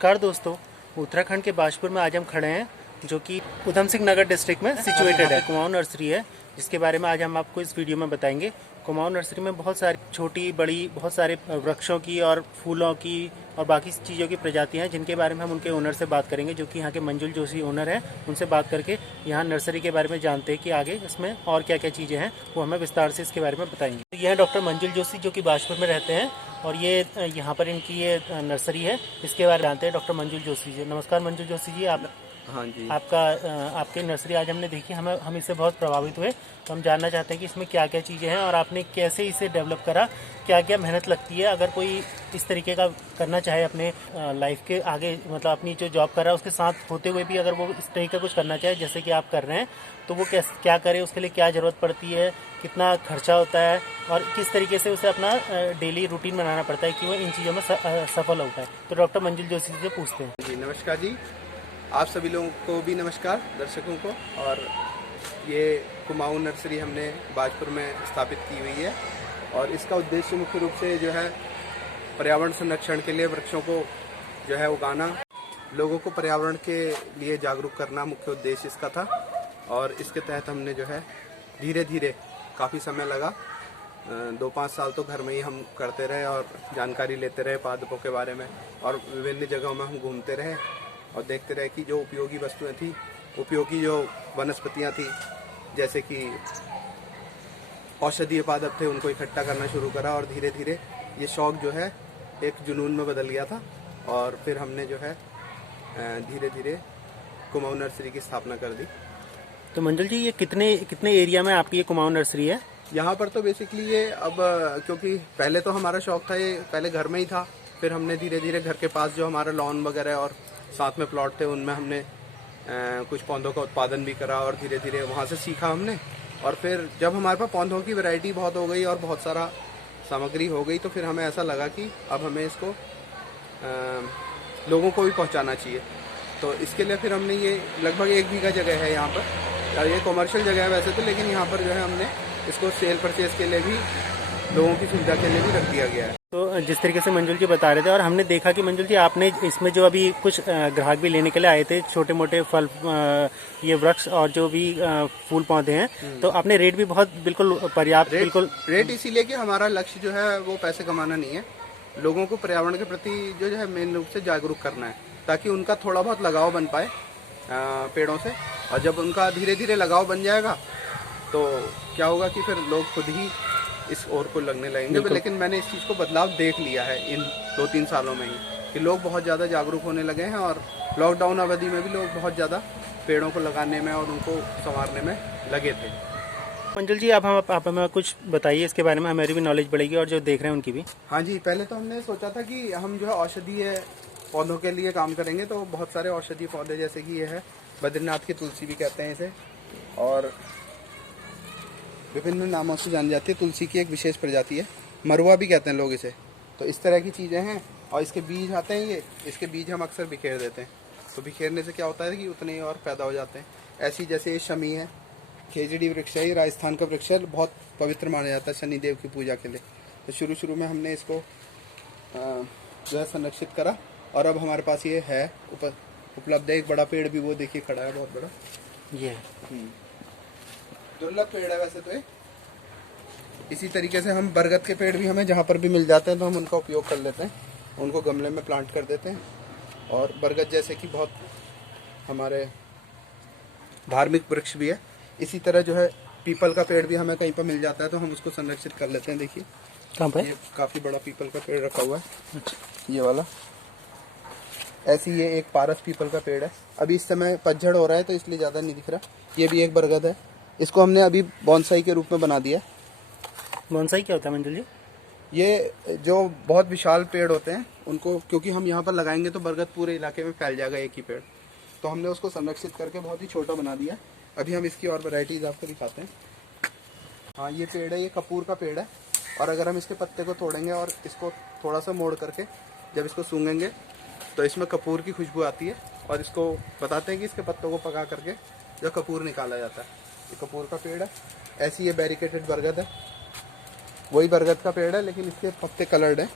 नमस्कार दोस्तों, उत्तराखंड के बाजपुर में आज हम खड़े हैं जो कि उधम सिंह नगर डिस्ट्रिक्ट में सिचुएटेड है। कुमाऊं नर्सरी है जिसके बारे में आज हम आपको इस वीडियो में बताएंगे। कुमाऊं नर्सरी में बहुत सारी छोटी बड़ी बहुत सारे वृक्षों की और फूलों की और बाकी चीज़ों की प्रजातियां हैं जिनके बारे में हम उनके ओनर से बात करेंगे, जो कि यहाँ के मंजुल जोशी ओनर हैं। उनसे बात करके यहाँ नर्सरी के बारे में जानते हैं कि आगे इसमें और क्या क्या चीज़ें हैं, वो हमें विस्तार से इसके बारे में बताएंगे। यह है डॉक्टर मंजुल जोशी जो कि बाजपुर में रहते हैं और ये यहाँ पर इनकी ये नर्सरी है, इसके बारे में जानते हैं डॉक्टर मंजुल जोशी जी। नमस्कार मंजुल जोशी जी। आप हाँ जी, आपकी नर्सरी आज हमने देखी, हम इससे बहुत प्रभावित हुए। तो हम जानना चाहते हैं कि इसमें क्या क्या चीज़ें हैं और आपने कैसे इसे डेवलप करा, क्या क्या मेहनत लगती है। अगर कोई इस तरीके का करना चाहे अपने लाइफ के आगे, मतलब अपनी जो जॉब कर रहा है उसके साथ होते हुए भी अगर वो इस तरीके का कुछ करना चाहे जैसे कि आप कर रहे हैं, तो वो क्या करे, उसके लिए क्या ज़रूरत पड़ती है, कितना खर्चा होता है और किस तरीके से उसे अपना डेली रूटीन बनाना पड़ता है कि वो इन चीज़ों में सफल होता है। तो डॉक्टर मंजुल जोशी जी से पूछते हैं। जी नमस्कार जी, आप सभी लोगों को भी नमस्कार, दर्शकों को। और ये कुमाऊं नर्सरी हमने बाजपुर में स्थापित की हुई है और इसका उद्देश्य मुख्य रूप से जो है पर्यावरण संरक्षण के लिए वृक्षों को जो है उगाना, लोगों को पर्यावरण के लिए जागरूक करना मुख्य उद्देश्य इसका था। और इसके तहत हमने जो है धीरे धीरे, काफ़ी समय लगा, 2-5 साल तो घर में ही हम करते रहे और जानकारी लेते रहे पादपों के बारे में और विभिन्न जगहों में हम घूमते रहे और देखते रहे कि जो उपयोगी वस्तुएं थी, उपयोगी जो वनस्पतियां थी, जैसे कि औषधीय पादप थे, उनको इकट्ठा करना शुरू करा और धीरे धीरे ये शौक जो है एक जुनून में बदल गया था। और फिर हमने जो है धीरे धीरे कुमाऊं नर्सरी की स्थापना कर दी। तो मंजुल जी, ये कितने एरिया में आपकी ये कुमाऊं नर्सरी है? यहाँ पर तो बेसिकली ये अब, क्योंकि पहले तो हमारा शौक था, ये पहले घर में ही था, फिर हमने धीरे धीरे घर के पास जो हमारा लॉन वगैरह और साथ में प्लॉट थे उनमें हमने कुछ पौधों का उत्पादन भी करा और धीरे धीरे वहाँ से सीखा हमने। और फिर जब हमारे पास पौधों की वैरायटी बहुत हो गई और बहुत सारा सामग्री हो गई, तो फिर हमें ऐसा लगा कि अब हमें इसको लोगों को भी पहुँचाना चाहिए। तो इसके लिए फिर हमने ये लगभग 1 बीघा जगह है यहाँ पर, ये कॉमर्शियल जगह है वैसे तो, लेकिन यहाँ पर जो है हमने इसको सेल परचेज के लिए भी, लोगों की सुविधा के लिए भी रख दिया गया है। तो जिस तरीके से मंजुल जी बता रहे थे, और हमने देखा कि मंजुल जी आपने इसमें जो अभी कुछ ग्राहक भी लेने के लिए आए थे, छोटे मोटे फल, ये वृक्ष और जो भी फूल पौधे हैं, तो आपने रेट भी बहुत बिल्कुल पर्याप्त, बिल्कुल रेट इसीलिए कि हमारा लक्ष्य जो है वो पैसे कमाना नहीं है, लोगों को पर्यावरण के प्रति जो है मेन रूप से जागरूक करना है, ताकि उनका थोड़ा बहुत लगाव बन पाए पेड़ों से। और जब उनका धीरे धीरे लगाव बन जाएगा तो क्या होगा कि फिर लोग खुद ही इस ओर को लगने लगेंगे। लेकिन मैंने इस चीज़ को बदलाव देख लिया है इन 2-3 सालों में ही, कि लोग बहुत ज़्यादा जागरूक होने लगे हैं और लॉकडाउन अवधि में भी लोग बहुत ज़्यादा पेड़ों को लगाने में और उनको संवारने में लगे थे। मंजुल जी, आप हमें कुछ बताइए इसके बारे में, हमारी भी नॉलेज बढ़ेगी और जो देख रहे हैं उनकी भी। हाँ जी, पहले तो हमने सोचा था कि हम जो है औषधीय पौधों के लिए काम करेंगे, तो बहुत सारे औषधीय पौधे, जैसे कि ये है बद्रीनाथ की तुलसी भी कहते हैं इसे, और विभिन्न नामों से जानी जाती है। तुलसी की एक विशेष प्रजाति है, मरुआ भी कहते हैं लोग इसे। तो इस तरह की चीज़ें हैं और इसके बीज आते हैं, ये इसके बीज हम अक्सर बिखेर देते हैं। तो बिखेरने से क्या होता है कि उतने ही और पैदा हो जाते हैं। ऐसी जैसे ये शमी है, खेजड़ी वृक्ष है, ये राजस्थान का वृक्ष है, बहुत पवित्र माना जाता है शनिदेव की पूजा के लिए। तो शुरू में हमने इसको जो है संरक्षित करा और अब हमारे पास ये है उपलब्ध है। एक बड़ा पेड़ भी वो देखिए खड़ा है, बहुत बड़ा, ये दुर्लभ पेड़ है वैसे तो। इसी तरीके से हम बरगद के पेड़ भी हमें जहाँ पर भी मिल जाते हैं तो हम उनका उपयोग कर लेते हैं, उनको गमले में प्लांट कर देते हैं। और बरगद जैसे कि बहुत हमारे धार्मिक वृक्ष भी है, इसी तरह जो है पीपल का पेड़ भी हमें कहीं पर मिल जाता है तो हम उसको संरक्षित कर लेते हैं। देखिए कहाँ पे ये काफ़ी बड़ा पीपल का पेड़ रखा हुआ है, ये वाला। ऐसी ये एक पारस पीपल का पेड़ है, अभी इस समय पतझड़ हो रहा है तो इसलिए ज़्यादा नहीं दिख रहा। ये भी एक बरगद है, इसको हमने अभी बॉन्साई के रूप में बना दिया। बोनसाई क्या होता है मंजुल जी? ये जो बहुत विशाल पेड़ होते हैं उनको, क्योंकि हम यहाँ पर लगाएंगे तो बरगद पूरे इलाके में फैल जाएगा एक ही पेड़, तो हमने उसको संरक्षित करके बहुत ही छोटा बना दिया। अभी हम इसकी और वैरायटीज आपको दिखाते हैं। हाँ, ये पेड़ है, ये कपूर का पेड़ है, और अगर हम इसके पत्ते को तोड़ेंगे और इसको थोड़ा सा मोड़ करके जब इसको सूंघेंगे तो इसमें कपूर की खुशबू आती है। और इसको बताते हैं कि इसके पत्तों को पका करके जो कपूर निकाला जाता है। ये कपूर का पेड़ है। ऐसी ये बैरिकेटेड बरगद है, वही बरगद का पेड़ है लेकिन इसके पत्ते कलर्ड है।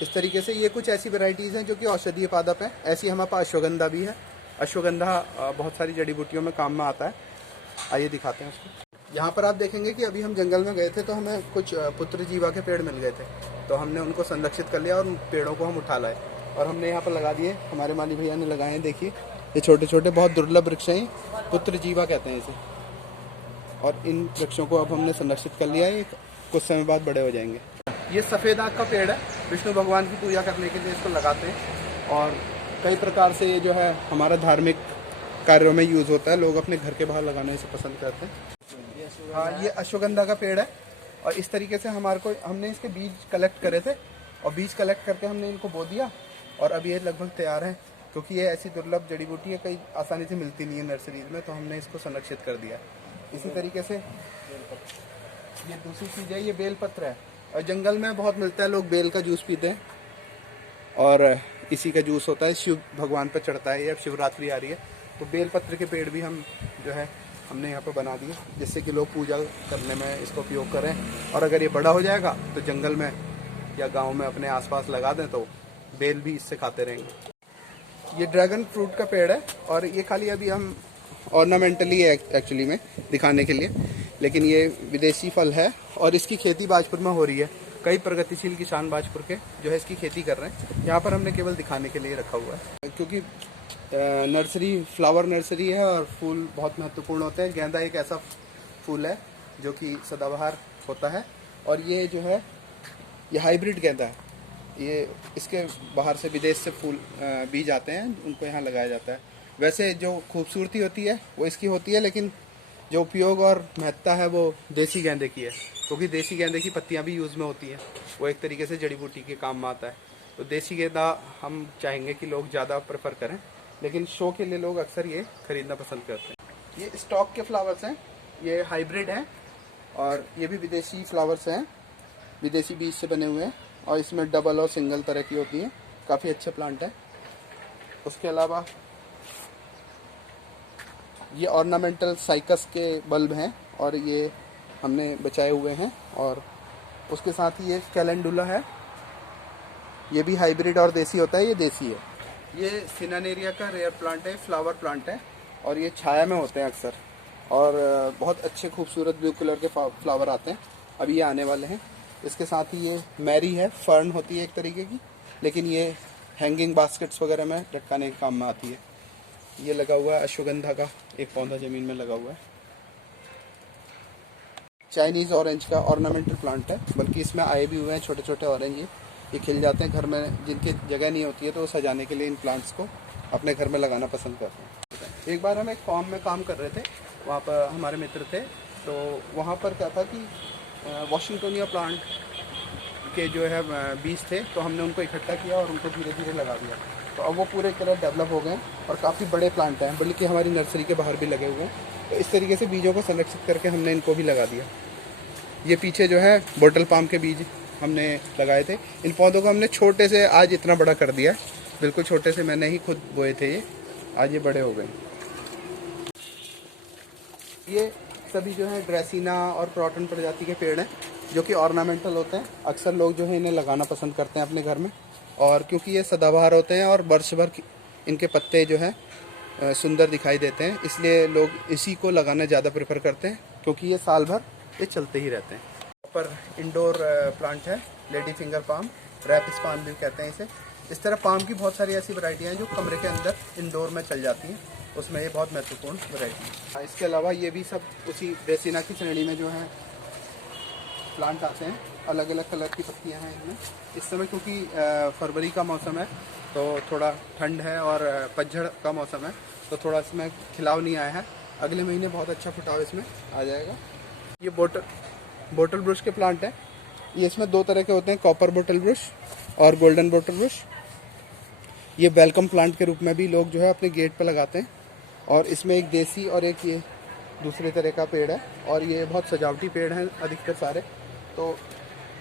इस तरीके से ये कुछ ऐसी वैरायटीज़ हैं जो कि औषधीय पादप हैं। ऐसी हमारे पास अश्वगंधा भी है। अश्वगंधा बहुत सारी जड़ी बूटियों में काम में आता है। आइए दिखाते हैं उसको। यहाँ पर आप देखेंगे कि अभी हम जंगल में गए थे तो हमें कुछ पुत्र जीवा के पेड़ मिल गए थे, तो हमने उनको संरक्षित कर लिया और उन पेड़ों को हम उठा लाए और हमने यहाँ पर लगा दिए। हमारे माली भैया ने लगाए हैं, देखिए ये छोटे छोटे बहुत दुर्लभ वृक्ष हैं, पुत्र जीवा कहते हैं इसे। और इन वृक्षों को अब हमने संरक्षित कर लिया है, कुछ समय बाद बड़े हो जाएंगे। ये सफ़ेद आग का पेड़ है, विष्णु भगवान की पूजा करने के लिए इसको लगाते हैं और कई प्रकार से ये जो है हमारा धार्मिक कार्यों में यूज़ होता है। लोग अपने घर के बाहर लगाने से पसंद करते हैं। हाँ, ये अश्वगंधा का पेड़ है और इस तरीके से हमने इसके बीज कलेक्ट करे थे और बीज कलेक्ट करके हमने इनको बो दिया और अब ये लगभग तैयार है, क्योंकि ये ऐसी दुर्लभ जड़ी बूटी है, कई आसानी से मिलती नहीं है नर्सरीज में, तो हमने इसको संरक्षित कर दिया। इसी तरीके से ये दूसरी चीज़ है, ये बेलपत्र है और जंगल में बहुत मिलता है। लोग बेल का जूस पीते हैं और इसी का जूस होता है, शिव भगवान पर चढ़ता है। अब शिवरात्रि आ रही है तो बेलपत्र के पेड़ भी हम जो है हमने यहाँ पर बना दिए, जिससे कि लोग पूजा करने में इसका उपयोग करें। और अगर ये बड़ा हो जाएगा तो जंगल में या गांव में अपने आसपास लगा दें तो बेल भी इससे खाते रहेंगे। ये ड्रैगन फ्रूट का पेड़ है और ये खाली अभी हम ऑर्नामेंटली है एक्चुअली में, दिखाने के लिए, लेकिन ये विदेशी फल है और इसकी खेती बाजपुर में हो रही है। कई प्रगतिशील किसान बाजपुर के जो है इसकी खेती कर रहे हैं। यहाँ पर हमने केवल दिखाने के लिए रखा हुआ है, क्योंकि नर्सरी फ्लावर नर्सरी है और फूल बहुत महत्वपूर्ण होते हैं। गेंदा एक ऐसा फूल है जो कि सदाबहार होता है और ये जो है ये हाइब्रिड गेंदा है। ये इसके बाहर से विदेश से फूल बीज आते हैं, उनको यहाँ लगाया जाता है। वैसे जो खूबसूरती होती है वो इसकी होती है, लेकिन जो उपयोग और महत्ता है वो देसी गेंदे की है, क्योंकि देसी गेंदे की पत्तियाँ भी यूज़ में होती हैं। वो एक तरीके से जड़ी बूटी के काम में आता है। तो देसी गेंदा हम चाहेंगे कि लोग ज़्यादा प्रेफर करें, लेकिन शो के लिए लोग अक्सर ये खरीदना पसंद करते हैं। ये स्टॉक के फ्लावर्स हैं, ये हाइब्रिड हैं और ये भी विदेशी फ्लावर्स हैं, विदेशी बीज से बने हुए हैं और इसमें डबल और सिंगल तरह की होती हैं। काफ़ी अच्छे प्लांट है। उसके अलावा ये ऑर्नामेंटल साइकस के बल्ब हैं और ये हमने बचाए हुए हैं। और उसके साथ ही ये कैलेंडुला है, ये भी हाइब्रिड और देसी होता है, ये देसी है। ये सिनानेरिया का रेयर प्लांट है, फ्लावर प्लांट है और ये छाया में होते हैं अक्सर और बहुत अच्छे खूबसूरत ब्लू कलर के फ्लावर आते हैं। अभी ये आने वाले हैं। इसके साथ ही ये मैरी है, फर्न होती है एक तरीके की, लेकिन ये हैंगिंग बास्केट्स वगैरह में लटकाने के काम में आती है। ये लगा हुआ है अश्वगंधा का एक पौधा ज़मीन में लगा हुआ है। चाइनीज़ ऑरेंज का ऑर्नामेंटल प्लांट है, बल्कि इसमें आए भी हुए हैं छोटे छोटे ऑरेंज। ये खिल जाते हैं घर में, जिनकी जगह नहीं होती है तो वो सजाने के लिए इन प्लांट्स को अपने घर में लगाना पसंद करते हैं। एक बार हम एक फॉर्म में काम कर रहे थे, वहाँ पर हमारे मित्र थे, तो वहाँ पर क्या था कि वॉशिंगटोनिया प्लांट के जो है बीज थे, तो हमने उनको इकट्ठा किया और उनको धीरे धीरे लगा दिया। तो अब वो पूरे तरह डेवलप हो गए और काफ़ी बड़े प्लांट हैं, बल्कि हमारी नर्सरी के बाहर भी लगे हुए हैं। तो इस तरीके से बीजों को संरक्षित करके हमने इनको भी लगा दिया। ये पीछे जो है बोटल पाम के बीज हमने लगाए थे। इन पौधों को हमने छोटे से आज इतना बड़ा कर दिया, बिल्कुल छोटे से मैंने ही खुद बोए थे, ये आज ये बड़े हो गए। ये सभी जो है ड्रेसिना और क्रॉटन प्रजाति के पेड़ हैं, जो कि ऑर्नामेंटल होते हैं। अक्सर लोग जो है इन्हें लगाना पसंद करते हैं अपने घर में, और क्योंकि ये सदाबहार होते हैं और वर्ष भर इनके पत्ते जो हैं सुंदर दिखाई देते हैं, इसलिए लोग इसी को लगाना ज़्यादा प्रेफर करते हैं, क्योंकि ये साल भर ये चलते ही रहते हैं। पर इंडोर प्लांट है लेडी फिंगर पाम, रैपिस पाम भी कहते हैं इसे। इस तरह पाम की बहुत सारी ऐसी वैरायटियाँ हैं जो कमरे के अंदर इंडोर में चल जाती हैं, उसमें ये बहुत महत्वपूर्ण वैरायटी है। इसके अलावा ये भी सब उसी ड्रेसिना की श्रेणी में जो है प्लांट आते हैं। अलग अलग कलर की पत्तियां हैं इनमें। इस समय क्योंकि फरवरी का मौसम है तो थोड़ा ठंड है और पतझड़ का मौसम है, तो थोड़ा इसमें खिलाव नहीं आया है। अगले महीने बहुत अच्छा फुटाव इसमें आ जाएगा। ये बोटल ब्रुश के प्लांट है। ये इसमें दो तरह के होते हैं, कॉपर बोटल ब्रुश और गोल्डन बोटल ब्रुश। ये वेलकम प्लांट के रूप में भी लोग जो है अपने गेट पर लगाते हैं, और इसमें एक देसी और एक ये दूसरे तरह का पेड़ है, और ये बहुत सजावटी पेड़ हैं अधिकतर सारे, तो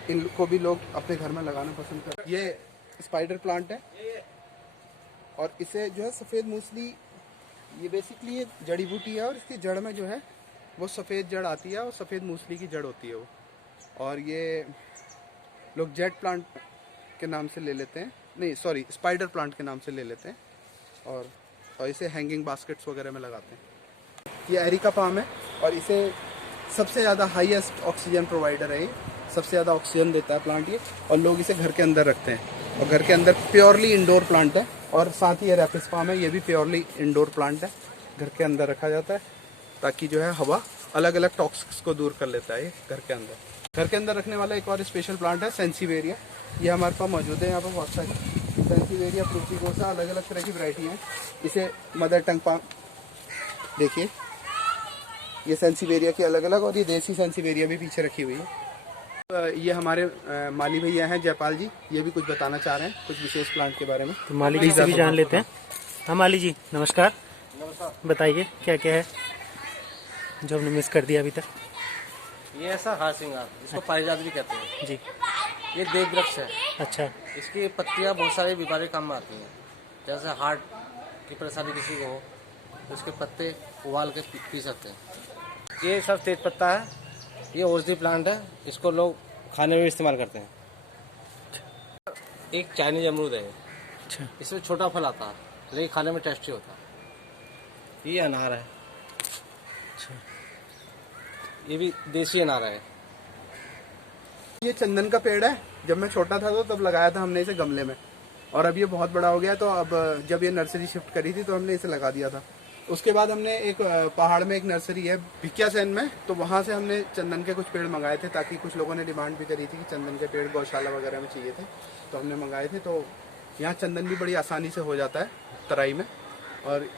इनको भी लोग अपने घर में लगाना पसंद करते हैं। ये स्पाइडर प्लांट है और इसे जो है सफ़ेद मूसली, ये बेसिकली ये जड़ी बूटी है और इसकी जड़ में जो है वो सफ़ेद जड़ आती है और सफ़ेद मूसली की जड़ होती है वो। और ये लोग जेट प्लांट के नाम से ले लेते हैं, नहीं सॉरी स्पाइडर प्लांट के नाम से ले लेते हैं, और इसे हैंगिंग बास्केट्स वगैरह में लगाते हैं। ये एरिका पाम है और इसे सबसे ज़्यादा हाईएस्ट ऑक्सीजन प्रोवाइडर है, ये सबसे ज़्यादा ऑक्सीजन देता है प्लांट ये, और लोग इसे घर के अंदर रखते हैं, और घर के अंदर प्योरली इंडोर प्लांट है। और साथ ही ये रैपिस पाम है, ये भी प्योरली इंडोर प्लांट है, घर के अंदर रखा जाता है ताकि जो है हवा अलग अलग टॉक्सिक्स को दूर कर लेता है ये घर के अंदर। घर के अंदर रखने वाला एक और स्पेशल प्लांट है सेंसीवेरिया, ये हमारे पास मौजूद है यहाँ पर बहुत सारी सेंसीवेरिया फ्रूटिकोसा, अलग अलग तरह की वैरायटी हैं। इसे मदर टंग पाम, देखिए ये सेंसीवेरिया की अलग अलग, और ये देसी सेंसीवेरिया भी पीछे रखी हुई है। ये हमारे माली भैया हैं जयपाल जी, ये भी कुछ बताना चाह रहे हैं कुछ विशेष प्लांट के बारे में। तो माली जी से भी जान लेते हैं। हाँ माली जी नमस्कार, बताइए क्या क्या है जो हमने मिस कर दिया अभी तक। ये ऐसा हार सिंगार, इसको पारिजात भी कहते हैं जी। ये देव वृक्ष है। अच्छा। इसकी पत्तियां बहुत सारे बीमारी काम में आती हैं, जैसे हार्ट की परेशानी किसी को हो तो इसके पत्ते उबाल के पी सकते हैं। ये सब तेज पत्ता है, ये औषधि प्लांट है, इसको लोग खाने में इस्तेमाल करते हैं। एक चाइनीज अमरूद है, अच्छा। इसमें छोटा फल आता है लेकिन खाने में टेस्टी होता है। ये अनार है, अच्छा। ये भी देसी अनार है। ये चंदन का पेड़ है, जब मैं छोटा था तो तब लगाया था हमने इसे गमले में, और अब ये बहुत बड़ा हो गया, तो अब जब ये नर्सरी शिफ्ट करी थी तो हमने इसे लगा दिया था। उसके बाद हमने एक पहाड़ में एक नर्सरी है भिकियासैन में, तो वहाँ से हमने चंदन के कुछ पेड़ मंगाए थे, ताकि कुछ लोगों ने डिमांड भी करी थी कि चंदन के पेड़ गौशाला वगैरह में चाहिए थे, तो हमने मंगाए थे। तो यहाँ चंदन भी बड़ी आसानी से हो जाता है तराई में, और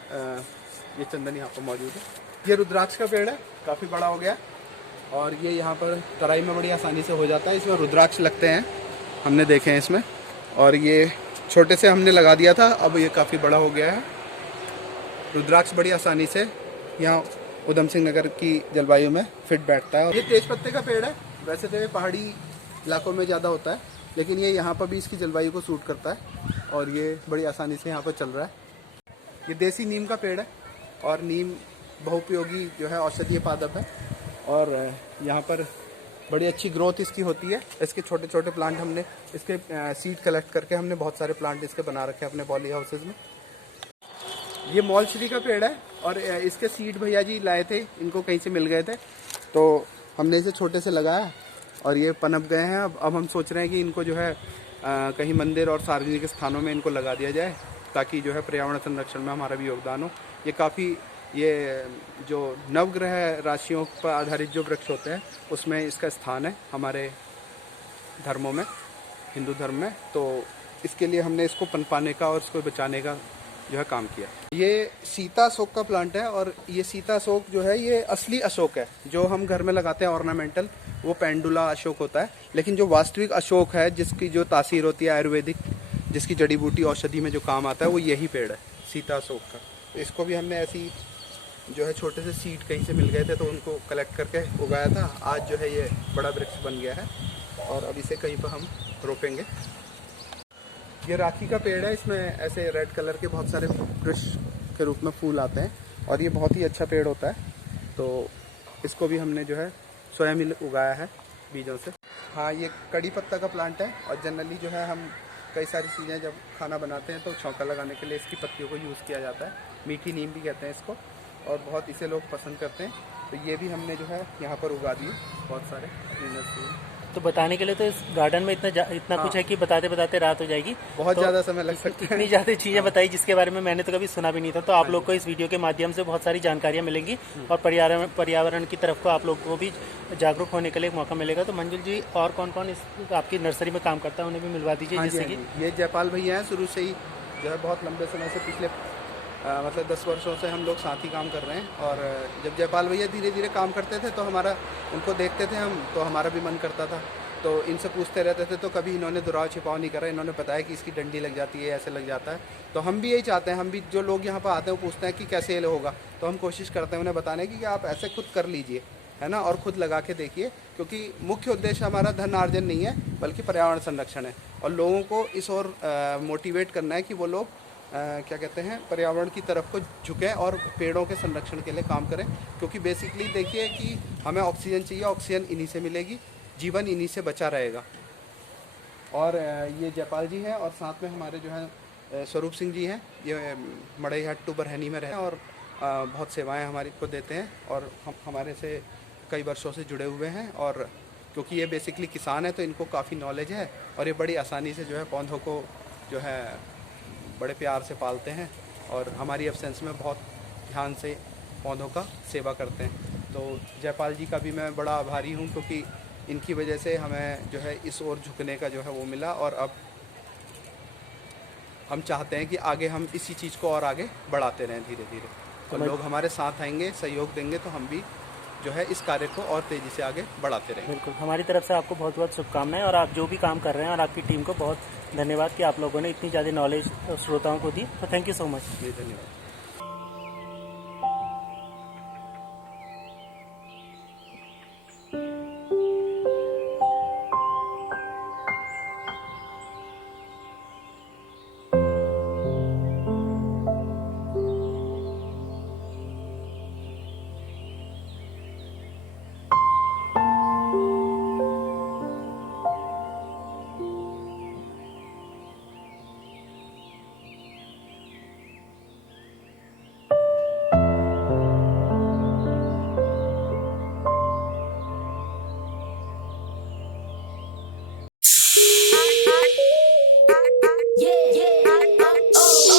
ये चंदन यहाँ पर मौजूद है। ये रुद्राक्ष का पेड़ है, काफ़ी बड़ा हो गया, और ये यहाँ पर तराई में बड़ी आसानी से हो जाता है। इसमें रुद्राक्ष लगते हैं, हमने देखे हैं इसमें, और ये छोटे से हमने लगा दिया था, अब ये काफ़ी बड़ा हो गया है। रुद्राक्ष बड़ी आसानी से यहाँ उधम सिंह नगर की जलवायु में फिट बैठता है। और ये तेज पत्ते का पेड़ है, वैसे तो ये पहाड़ी इलाकों में ज़्यादा होता है, लेकिन ये यहाँ पर भी इसकी जलवायु को सूट करता है, और ये बड़ी आसानी से यहाँ पर चल रहा है। ये देसी नीम का पेड़ है, और नीम बहुपयोगी जो है औषधीय पादप है, और यहाँ पर बड़ी अच्छी ग्रोथ इसकी होती है। इसके छोटे छोटे प्लांट हमने इसके सीड कलेक्ट करके हमने बहुत सारे प्लांट इसके बना रखे हैं अपने पॉली हाउसेज में। ये मॉलश्री का पेड़ है, और इसके सीड भैया जी लाए थे, इनको कहीं से मिल गए थे, तो हमने इसे छोटे से लगाया और ये पनप गए हैं। अब हम सोच रहे हैं कि इनको जो है कहीं मंदिर और सार्वजनिक स्थानों में इनको लगा दिया जाए, ताकि जो है पर्यावरण संरक्षण में हमारा भी योगदान हो। ये काफ़ी, ये जो नवग्रह राशियों पर आधारित जो वृक्ष होते हैं उसमें इसका स्थान है हमारे धर्मों में, हिंदू धर्म में, तो इसके लिए हमने इसको पनपाने का और इसको बचाने का जो है काम किया। ये सीता अशोक का प्लांट है, और ये सीता अशोक जो है ये असली अशोक है, जो हम घर में लगाते हैं ऑर्नामेंटल, वो पेंडुला अशोक होता है, लेकिन जो वास्तविक अशोक है, जिसकी जो तासीर होती है आयुर्वेदिक, जिसकी जड़ी बूटी औषधि में जो काम आता है, वो यही पेड़ है सीता अशोक का। तो इसको भी हमने ऐसी जो है छोटे से सीड कहीं से मिल गए थे, तो उनको कलेक्ट करके उगाया था। आज जो है ये बड़ा वृक्ष बन गया है, और अब इसे कहीं पर हम रोपेंगे। ये राखी का पेड़ है, इसमें ऐसे रेड कलर के बहुत सारे वृक्ष के रूप में फूल आते हैं, और ये बहुत ही अच्छा पेड़ होता है, तो इसको भी हमने जो है स्वयं ही उगाया है बीजों से। हाँ, ये कड़ी पत्ता का प्लांट है, और जनरली जो है हम कई सारी चीज़ें जब खाना बनाते हैं तो छौंका लगाने के लिए इसकी पत्तियों को यूज़ किया जाता है। मीठी नीम भी कहते हैं इसको, और बहुत इसे लोग पसंद करते हैं, तो ये भी हमने जो है यहाँ पर उगा दिए बहुत सारे नर्सरी। तो बताने के लिए तो इस गार्डन में इतना कुछ है कि बताते बताते रात हो जाएगी, बहुत तो ज़्यादा समय लग सकता है। इतनी ज़्यादा चीज़ें बताई जिसके बारे में मैंने तो कभी सुना भी नहीं था, तो आप लोग को इस वीडियो के माध्यम से बहुत सारी जानकारियाँ मिलेंगी, और पर्यावरण की तरफ को आप लोग को भी जागरूक होने के लिए मौका मिलेगा। तो मंजुल जी, और कौन कौन इस आपकी नर्सरी में काम करता है उन्हें भी मिलवा दीजिए। हाँ जैसे जी, कि ये जयपाल भैया हैं, शुरू से ही जो है बहुत लंबे समय से, पिछले मतलब 10 वर्षों से हम लोग साथ ही काम कर रहे हैं। और जब जयपाल भैया धीरे धीरे काम करते थे तो हमारा, उनको देखते थे हम, तो हमारा भी मन करता था, तो इनसे पूछते रहते थे। तो कभी इन्होंने दुराव छिपाव नहीं करा, इन्होंने बताया कि इसकी डंडी लग जाती है, ऐसे लग जाता है। तो हम भी यही चाहते हैं, हम भी जो लोग यहाँ पर आते हैं वो पूछते हैं कि कैसे ये होगा, तो हम कोशिश करते हैं उन्हें बताने की कि आप ऐसे खुद कर लीजिए, है ना, और खुद लगा के देखिए, क्योंकि मुख्य उद्देश्य हमारा धन अर्जन नहीं है, बल्कि पर्यावरण संरक्षण है। और लोगों को इस ओर मोटिवेट करना है कि वो लोग क्या कहते हैं, पर्यावरण की तरफ को झुकें और पेड़ों के संरक्षण के लिए काम करें। क्योंकि बेसिकली देखिए कि हमें ऑक्सीजन चाहिए, ऑक्सीजन इन्हीं से मिलेगी, जीवन इन्हीं से बचा रहेगा। और ये जयपाल जी हैं और साथ में हमारे जो है स्वरूप सिंह जी हैं। ये मड़ईहाट टू बरहनी में रहते हैं और बहुत सेवाएं हमारी को देते हैं और हम हमारे से कई वर्षों से जुड़े हुए हैं। और क्योंकि ये बेसिकली किसान है तो इनको काफ़ी नॉलेज है और ये बड़ी आसानी से जो है पौधों को जो है बड़े प्यार से पालते हैं और हमारी एब्सेंस में बहुत ध्यान से पौधों का सेवा करते हैं। तो जयपाल जी का भी मैं बड़ा आभारी हूँ क्योंकि इनकी वजह से हमें जो है इस ओर झुकने का जो है वो मिला और अब हम चाहते हैं कि आगे हम इसी चीज़ को और आगे बढ़ाते रहें धीरे धीरे। तो लोग हमारे साथ आएंगे, सहयोग देंगे तो हम भी जो है इस कार्य को और तेज़ी से आगे बढ़ाते रहेंगे। बिल्कुल, हमारी तरफ से आपको बहुत बहुत शुभकामनाएं और आप जो भी काम कर रहे हैं और आपकी टीम को बहुत धन्यवाद कि आप लोगों ने इतनी ज़्यादा नॉलेज श्रोताओं को दी। तो थैंक यू सो मच। जी धन्यवाद।